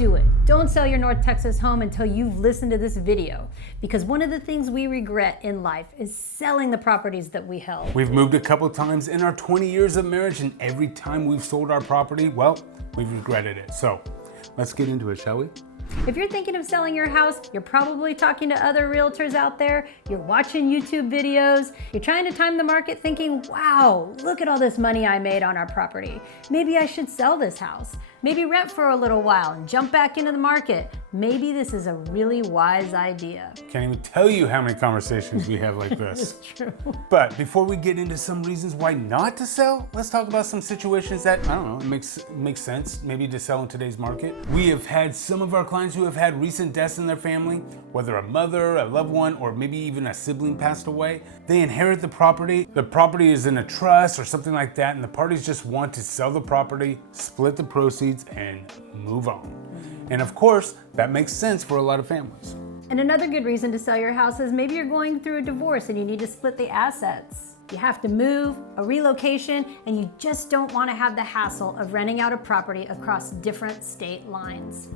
do it. Don't sell your North Texas home until you've listened to this video, because one of the things we regret in life is selling the properties that we held. We've moved a couple times in our 20 years of marriage, and every time we've sold our property, well, we've regretted it. So let's get into it, shall we? If you're thinking of selling your house, you're probably talking to other realtors out there, you're watching YouTube videos, you're trying to time the market thinking, wow, look at all this money I made on our property. Maybe I should sell this house. Maybe rent for a little while and jump back into the market. Maybe this is a really wise idea. Can't even tell you how many conversations we have like this. It's true. But before we get into some reasons why not to sell, let's talk about some situations that, I don't know, makes sense maybe to sell in today's market. We have had some of our clients who have had recent deaths in their family, whether a mother, a loved one, or maybe even a sibling passed away. They inherit the property is in a trust or something like that, and the parties just want to sell the property, split the proceeds, and move on. And of course, that makes sense for a lot of families. And another good reason to sell your house is maybe you're going through a divorce and you need to split the assets. You have to move, a relocation, and you just don't want to have the hassle of renting out a property across different state lines.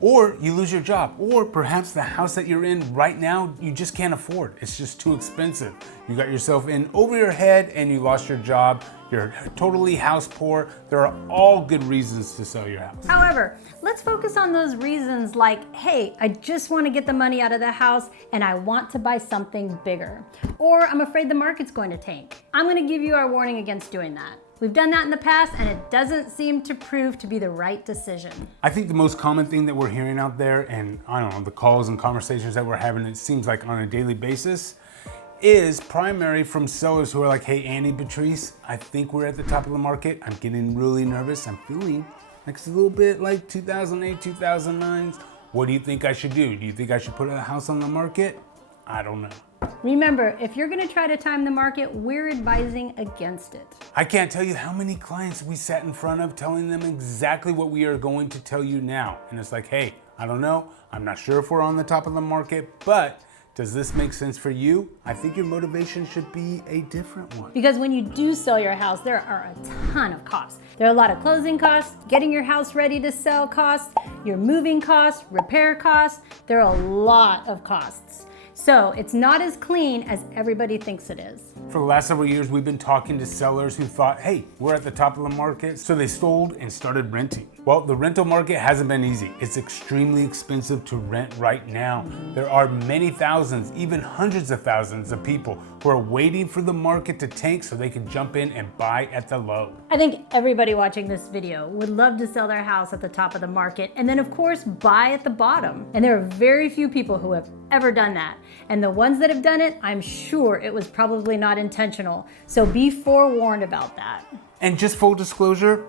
Or you lose your job, or perhaps the house that you're in right now, you just can't afford. It's just too expensive. You got yourself in over your head and you lost your job. You're totally house poor. There are all good reasons to sell your house. However, let's focus on those reasons like, hey, I just want to get the money out of the house and I want to buy something bigger. Or I'm afraid the market's going to tank. I'm going to give you our warning against doing that. We've done that in the past and it doesn't seem to prove to be the right decision. I think the most common thing that we're hearing out there, and I don't know, the calls and conversations that we're having, it seems like on a daily basis, is primary from sellers who are like, hey, Andy, Patrice, I think we're at the top of the market. I'm getting really nervous. I'm feeling like it's a little bit like 2008, 2009. What do you think I should do? Do you think I should put a house on the market? I don't know. Remember, if you're gonna try to time the market, we're advising against it. I can't tell you how many clients we sat in front of telling them exactly what we are going to tell you now. And it's like, hey, I don't know. I'm not sure if we're on the top of the market, but does this make sense for you? I think your motivation should be a different one. Because when you do sell your house, there are a ton of costs. There are a lot of closing costs, getting your house ready to sell costs, your moving costs, repair costs. There are a lot of costs. So it's not as clean as everybody thinks it is. For the last several years, we've been talking to sellers who thought, hey, we're at the top of the market, so they sold and started renting. Well, the rental market hasn't been easy. It's extremely expensive to rent right now. There are many thousands, even hundreds of thousands of people who are waiting for the market to tank so they can jump in and buy at the low. I think everybody watching this video would love to sell their house at the top of the market and then of course buy at the bottom. And there are very few people who have ever done that. And the ones that have done it, I'm sure it was probably not intentional. So be forewarned about that. And just full disclosure,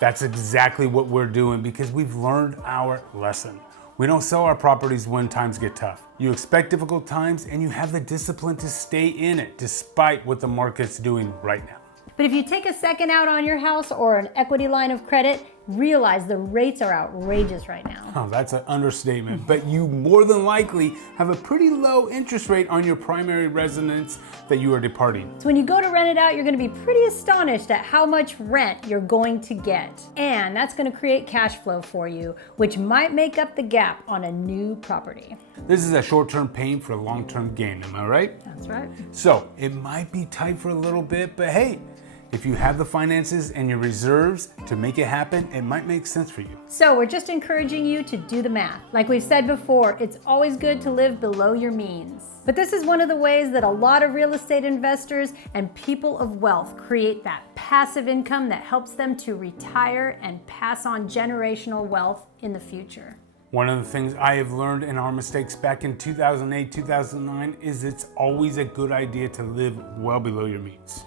that's exactly what we're doing because we've learned our lesson. We don't sell our properties when times get tough. You expect difficult times and you have the discipline to stay in it despite what the market's doing right now. But if you take a second out on your house or an equity line of credit, realize the rates are outrageous right now. Oh, that's an understatement. But you more than likely have a pretty low interest rate on your primary residence that you are departing. So when you go to rent it out, you're gonna be pretty astonished at how much rent you're going to get. And that's gonna create cash flow for you, which might make up the gap on a new property. This is a short-term pain for a long-term gain, am I right? That's right. So it might be tight for a little bit, but hey, if you have the finances and your reserves to make it happen, it might make sense for you. So we're just encouraging you to do the math. Like we've said before, it's always good to live below your means. But this is one of the ways that a lot of real estate investors and people of wealth create that passive income that helps them to retire and pass on generational wealth in the future. One of the things I have learned in our mistakes back in 2008, 2009 is it's always a good idea to live well below your means.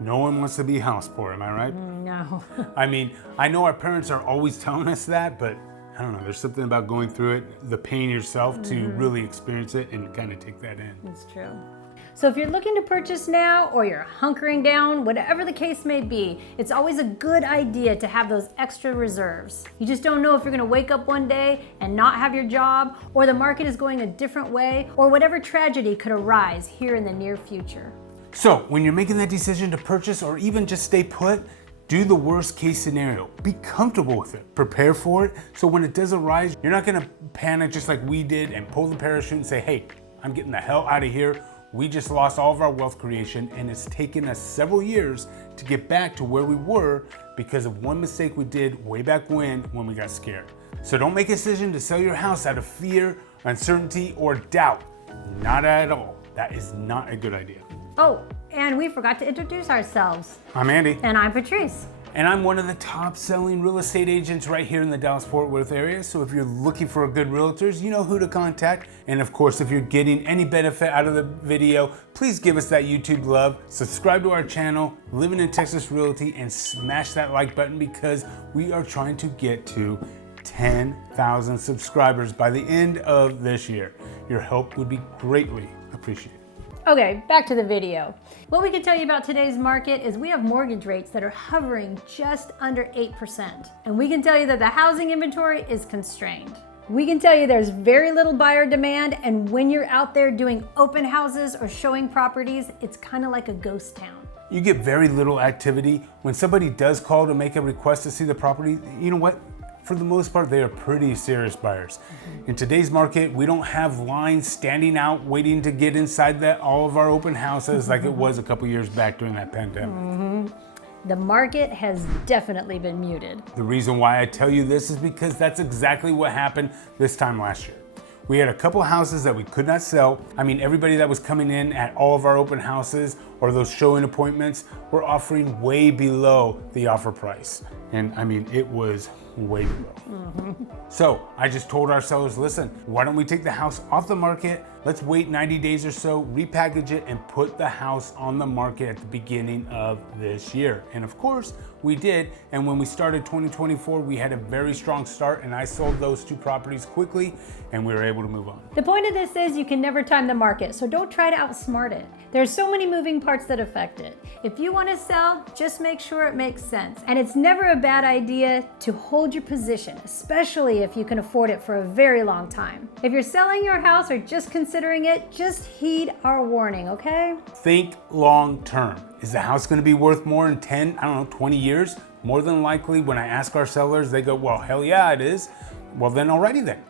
No one wants to be house poor, am I right? No. I mean, I know our parents are always telling us that, but I don't know, there's something about going through it, the pain yourself to really experience it and kind of take that in. It's true. So if you're looking to purchase now or you're hunkering down, whatever the case may be, it's always a good idea to have those extra reserves. You just don't know if you're gonna wake up one day and not have your job, or the market is going a different way, or whatever tragedy could arise here in the near future. So when you're making that decision to purchase or even just stay put, Do the worst case scenario. Be comfortable with it. Prepare for it so when it does arise, you're not gonna panic just like we did and pull the parachute and say, hey, I'm getting the hell out of here. We just lost all of our wealth creation and it's taken us several years to get back to where we were because of one mistake we did way back when we got scared. So don't make a decision to sell your house out of fear, uncertainty, or doubt. Not at all. That is not a good idea. Oh, and we forgot to introduce ourselves. I'm Andy. And I'm Patrice. And I'm one of the top selling real estate agents right here in the Dallas-Fort Worth area. So if you're looking for a good realtors, you know who to contact. And of course, if you're getting any benefit out of the video, please give us that YouTube love, subscribe to our channel, Living in Texas Realty, and smash that like button because we are trying to get to 10,000 subscribers by the end of this year. Your help would be greatly appreciated. Okay, back to the video. What we can tell you about today's market is we have mortgage rates that are hovering just under 8%. And we can tell you that the housing inventory is constrained. We can tell you there's very little buyer demand, and when you're out there doing open houses or showing properties, it's kind of like a ghost town. You get very little activity. When somebody does call to make a request to see the property, you know what? For the most part, they are pretty serious buyers. In today's market, we don't have lines standing out waiting to get inside all of our open houses like it was a couple years back during that pandemic. The market has definitely been muted. The reason why I tell you this is because that's exactly what happened this time last year. We had a couple houses that we could not sell. I mean, everybody that was coming in at all of our open houses or those showing appointments were offering way below the offer price. And I mean, it was way below. So I just told our sellers, listen, why don't we take the house off the market? Let's wait 90 days or so, repackage it, and put the house on the market at the beginning of this year. And of course, we did. And when we started 2024, we had a very strong start, and I sold those two properties quickly, and we were able to move on. The point of this is you can never time the market, so don't try to outsmart it. There's so many moving parts that affect it. If you want to sell, just make sure it makes sense. And it's never a bad idea to hold your position, especially if you can afford it for a very long time. If you're selling your house or just considering it, just heed our warning, okay? Think long term. Is the house going to be worth more in 10, 20 years? More than likely, when I ask our sellers, they go, well, hell yeah, it is. Well, then already then.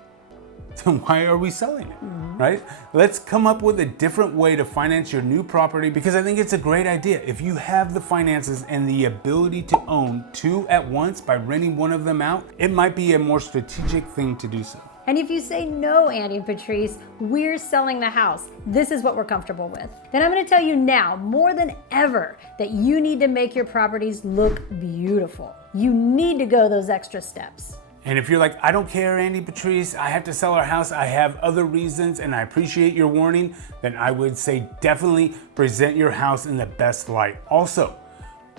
So why are we selling it, right? Let's come up with a different way to finance your new property because I think it's a great idea. If you have the finances and the ability to own two at once by renting one of them out, it might be a more strategic thing to do so. And if you say, no, Andy and Patrice, we're selling the house, this is what we're comfortable with, then I'm gonna tell you now, more than ever, that you need to make your properties look beautiful. You need to go those extra steps. And if you're like, I don't care, Andy, Patrice, I have to sell our house, I have other reasons, and I appreciate your warning, then I would say definitely present your house in the best light. Also,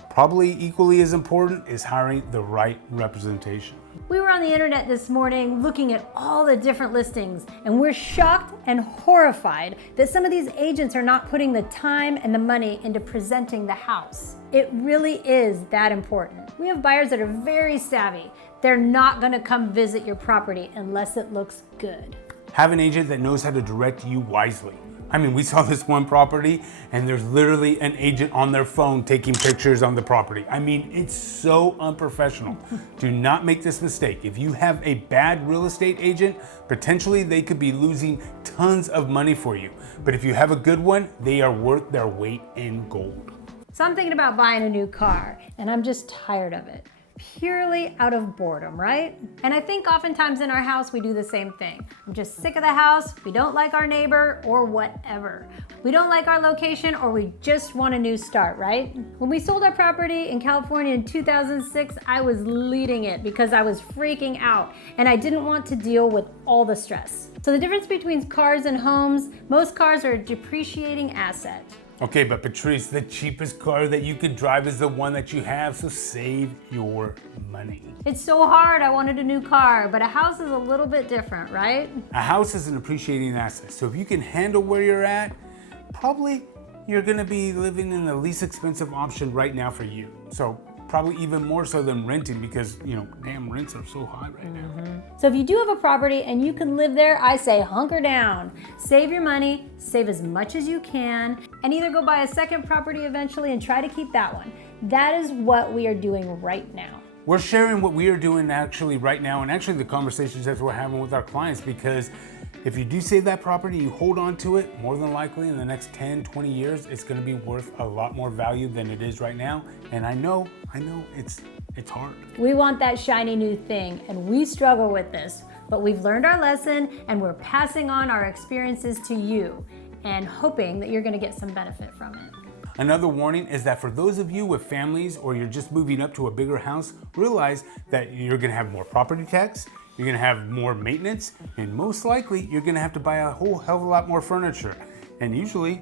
probably equally as important is hiring the right representation. We were on the internet this morning looking at all the different listings, and we're shocked and horrified that some of these agents are not putting the time and the money into presenting the house. It really is that important. We have buyers that are very savvy. They're not gonna come visit your property unless it looks good. Have an agent that knows how to direct you wisely. I mean, we saw this one property and there's literally an agent on their phone taking pictures on the property. I mean, it's so unprofessional. Do not make this mistake. If you have a bad real estate agent, potentially they could be losing tons of money for you. But if you have a good one, they are worth their weight in gold. So I'm thinking about buying a new car, and I'm just tired of it. Purely out of boredom, right? And I think oftentimes in our house we do the same thing. I'm just sick of the house, we don't like our neighbor, or whatever. We don't like our location, or we just want a new start, right? When we sold our property in California in 2006, I was leading it because I was freaking out and I didn't want to deal with all the stress. So the difference between cars and homes, most cars are a depreciating asset. Okay, but Patrice, the cheapest car that you could drive is the one that you have, so save your money. It's so hard, I wanted a new car, but a house is a little bit different, right? A house is an appreciating asset, so if you can handle where you're at, probably you're gonna be living in the least expensive option right now for you. So probably even more so than renting because, damn rents are so high right now. So if you do have a property and you can live there, I say hunker down. Save your money, save as much as you can, and either go buy a second property eventually and try to keep that one. That is what we are doing right now. We're sharing what we are doing actually right now, and actually the conversations that we're having with our clients, because if you do save that property, you hold on to it, more than likely in the next 10, 20 years, it's gonna be worth a lot more value than it is right now. And I know it's hard. We want that shiny new thing, and we struggle with this, but we've learned our lesson and we're passing on our experiences to you and hoping that you're gonna get some benefit from it. Another warning is that for those of you with families or you're just moving up to a bigger house, realize that you're gonna have more property tax, you're gonna have more maintenance, and most likely you're gonna have to buy a whole hell of a lot more furniture. And usually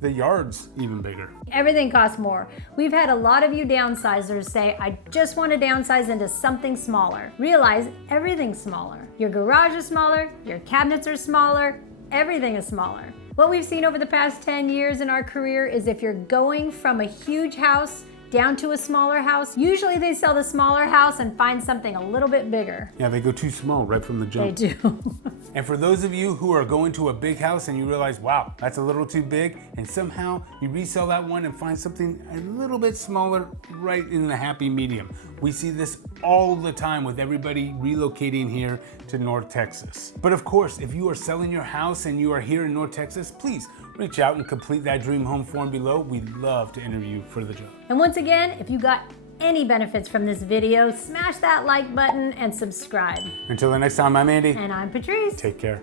the yard's even bigger. Everything costs more. We've had a lot of you downsizers say, I just want to downsize into something smaller. Realize everything's smaller. Your garage is smaller, your cabinets are smaller, everything is smaller. What we've seen over the past 10 years in our career is if you're going from a huge house down to a smaller house, usually they sell the smaller house and find something a little bit bigger. Yeah, they go too small right from the jump. They do. And for those of you who are going to a big house and you realize, wow, that's a little too big, and somehow you resell that one and find something a little bit smaller right in the happy medium. We see this all the time with everybody relocating here to North Texas. But of course, if you are selling your house and you are here in North Texas, please reach out and complete that dream home form below. We'd love to interview you for the job. And once again, if you got any benefits from this video, smash that like button and subscribe. Until the next time, I'm Andy. And I'm Patrice. Take care.